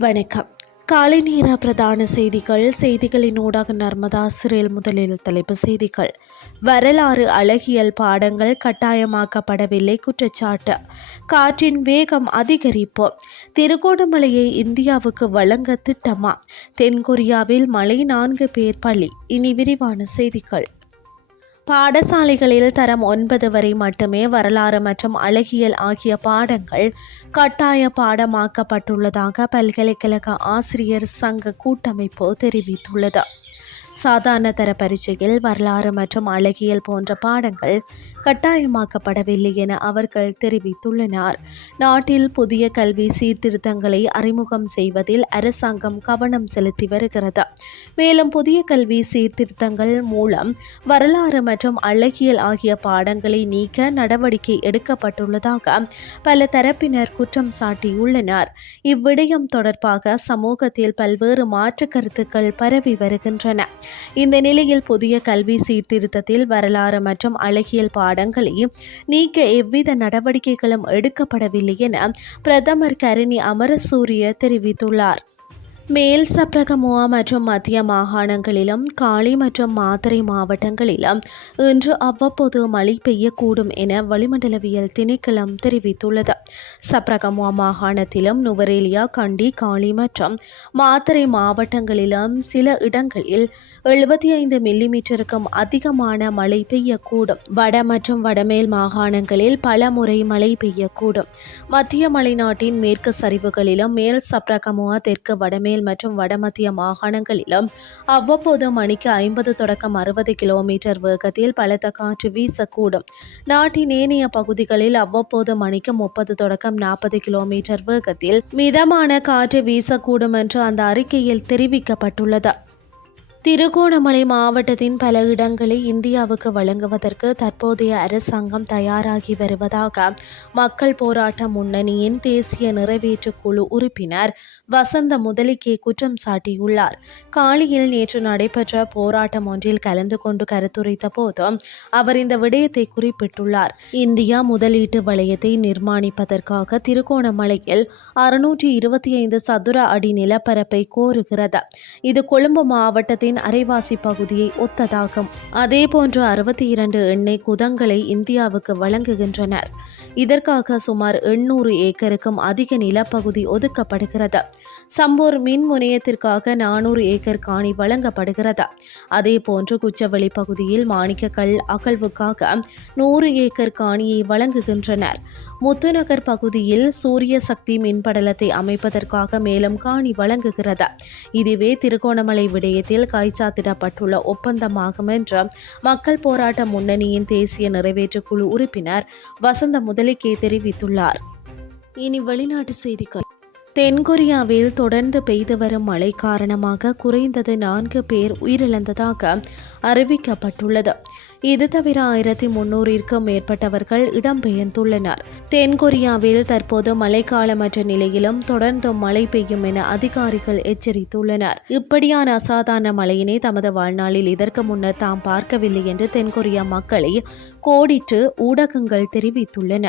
வணக்கம். காலை நேர பிரதான செய்திகள். செய்திகளின் ஊடாக நர்மதா சிறையில் முதலில் தலைப்பு செய்திகள். வரலாறு அழகியல் பாடங்கள் கட்டாயமாக்கப்படவில்லை குற்றச்சாட்டு. காற்றின் வேகம் அதிகரிப்பு. திருகோணமலையை இந்தியாவுக்கு வழங்க திட்டமா? தென்கொரியாவில் மழை நான்கு பேர் பலி. இனி விரிவான செய்திகள். பாடசாலைகளில் தரம் ஒன்பது வரை மட்டுமே வரலாறு மற்றும் அழகியல் ஆகிய பாடங்கள் கட்டாய பாடமாக்கப்பட்டுள்ளதாக பல்கலைக்கழக ஆசிரியர் சங்க கூட்டமைப்பு தெரிவித்துள்ளது. சாதாரண தர பரீட்சையில் வரலாறு மற்றும் அழகியல் போன்ற பாடங்கள் கட்டாயமாக்கப்படவில்லை என அவர்கள் தெரிவித்துள்ளனர். நாட்டில் புதிய கல்வி சீர்திருத்தங்களை அறிமுகம் செய்வதில் அரசாங்கம் கவனம் செலுத்தி வருகிறது. மேலும் புதிய கல்வி சீர்திருத்தங்கள் மூலம் வரலாறு மற்றும் அழகியல் ஆகிய பாடங்களை நீக்க நடவடிக்கை எடுக்கப்பட்டுள்ளதாக பல தரப்பினர் குற்றம் சாட்டியுள்ளனர். இவ்விடயம் தொடர்பாக சமூகத்தில் பல்வேறு மாற்று கருத்துக்கள் பரவி வருகின்றன. இந்த நிலையில் புதிய கல்வி சீர்திருத்தத்தில் வரலாறு மற்றும் அழகியல் பாடங்களை நீக்க எவ்வித நடவடிக்கைகளும் எடுக்கப்படவில்லை என பிரதமர் கரணி அமரசூரிய தெரிவித்துள்ளார். மேல் சப்ரகமுவா மற்றும் மத்திய மாகாணங்களிலும் காளி மற்றும் மாத்தறை மாவட்டங்களிலும் இன்று அவ்வப்போது மழை பெய்யக்கூடும் என வளிமண்டலவியல் திணைக்களம் தெரிவித்துள்ளது. சப்ரகமுவா மாகாணத்திலும் நுவரேலியா கண்டி காளி மற்றும் மாத்தறை மாவட்டங்களிலும் சில இடங்களில் எழுபத்தி ஐந்து மில்லிமீட்டருக்கும் அதிகமான மழை பெய்யக்கூடும். வட மற்றும் வடமேல் மாகாணங்களில் பல முறை மழை பெய்யக்கூடும். மத்திய மலைநாட்டின் மேற்கு சரிவுகளிலும் மேல் சப்ரகமுவா தெற்கு வடமேல் மேல் மற்றும் வடமத்திய மாகாணங்களிலும் அவ்வப்போது மணிக்கு ஐம்பது தொடக்கம் அறுபது கிலோமீட்டர் வேகத்தில் பலத்த காற்று வீசக்கூடும். நாட்டின் ஏனைய பகுதிகளில் அவ்வப்போது மணிக்கு முப்பது தொடக்கம் நாற்பது கிலோமீட்டர் வேகத்தில் மிதமான காற்று வீசக்கூடும் என்று அந்த அறிக்கையில் தெரிவிக்கப்பட்டுள்ளது. திருகோணமலை மாவட்டத்தின் பல இடங்களை இந்தியாவுக்கு வழங்குவதற்கு தற்போதைய அரசாங்கம் தயாராகி வருவதாக மக்கள் போராட்ட முன்னணியின் தேசிய நிறைவேற்று குழு உறுப்பினர் வசந்த முதலிக்கே குற்றம் சாட்டியுள்ளார். காலியில் நேற்று நடைபெற்ற போராட்டம் ஒன்றில் கலந்து கொண்டு கருத்துரைத்த போதும் அவர் இந்த விடயத்தை குறிப்பிட்டுள்ளார். இந்தியா முதலீட்டு வளையத்தை நிர்மாணிப்பதற்காக திருகோணமலையில் அறுநூற்றி இருபத்தி ஐந்து சதுர அடி நிலப்பரப்பை கோருகிறது. இது கொழும்பு மாவட்டத்தின் நாட்டின் அரைவாசி பகுதியை ஒத்ததாகும். அதே போன்று அறுபத்தி இரண்டு எண்ணெய் குதங்களை இந்தியாவுக்கு வழங்குகின்றனர். இதற்காக சுமார் எண்ணூறு ஏக்கருக்கும் அதிக நிலப்பகுதி ஒதுக்கப்படுகிறது. சம்பூர் மின் முனையத்திற்காக நானூறு ஏக்கர் காணி வழங்கப்படுகிறது. அதே போன்று குச்சவெளி பகுதியில் மாணிக்கக்கல் அகழ்வுக்காக நூறு ஏக்கர் காணியை வழங்குகின்றனர். முத்துநகர் பகுதியில் சூரிய சக்தி மின்படலத்தை அமைப்பதற்காக மேலும் காணி வழங்குகிறது. இதுவே திருகோணமலை விடயத்தில் கைச்சாத்திடப்பட்டுள்ள ஒப்பந்தமாகும் என்று மக்கள் போராட்ட முன்னணியின் தேசிய நிறைவேற்று குழு உறுப்பினர் வசந்த முதலிக்கே தெரிவித்துள்ளார். இனி வெளிநாட்டு செய்திகள். தென்கொரியாவில் தொடர்ந்து பெய்து வரும் மழை காரணமாக குறைந்தது நான்கு பேர் உயிரிழந்ததாக அறிவிக்கப்பட்டுள்ளது. இது தவிர ஆயிரத்தி முன்னூறிற்கும் மேற்பட்டவர்கள் இடம்பெயர்ந்துள்ளனர். தென்கொரியாவில் தற்போது மழைக்காலமற்ற நிலையிலும் தொடர்ந்து மழை பெய்யும் என அதிகாரிகள் எச்சரித்துள்ளனர். இப்படியான அசாதாரண மழையினை தமது வாழ்நாளில் இதற்கு முன்னர் தாம் பார்க்கவில்லை என்று தென்கொரியா மக்களை கோடிட்டு ஊடகங்கள் தெரிவித்துள்ளன.